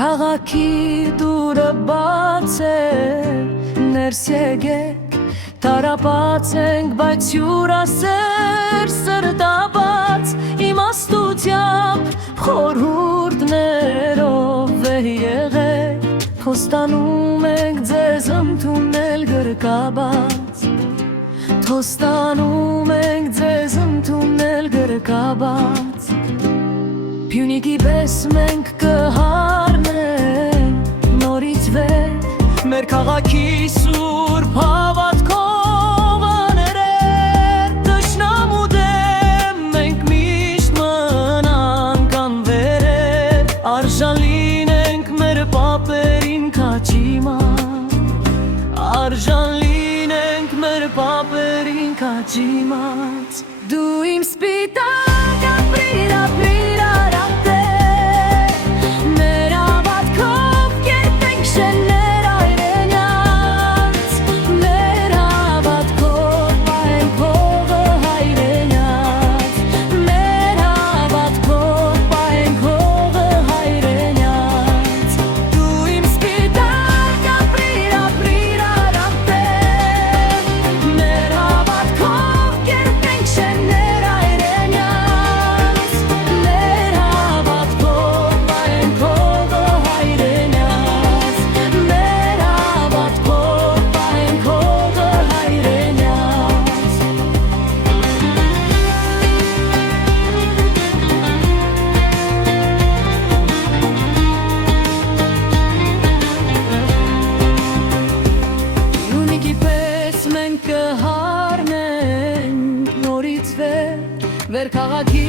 Քաղաքի դուրը բաց է, ներս եկեք, տարապած ենք, բայց հյուրասեր սրտաբաց, իմաստությամբ խորհուրդներով է եղեք, խոստանում ենք ձեզ ընդունել գրկաբաց, խոստանում ենք ձեզ ընդունել գրկաբաց, Փյունիկի պես մենք կհառնենք նորից վեր, մեր քաղաքի սուրբ հավատքով աներեր, թշնամու դեմ մենք միշտ մնանք անվերեր, արժան լինենք մեր պապերին քաջիմաց, արժան լինենք մեր պապերին քաջիմաց, դու իմ սպիտակ ապրիր, ապրիր Կհառնենք նորից վեր քաղաքի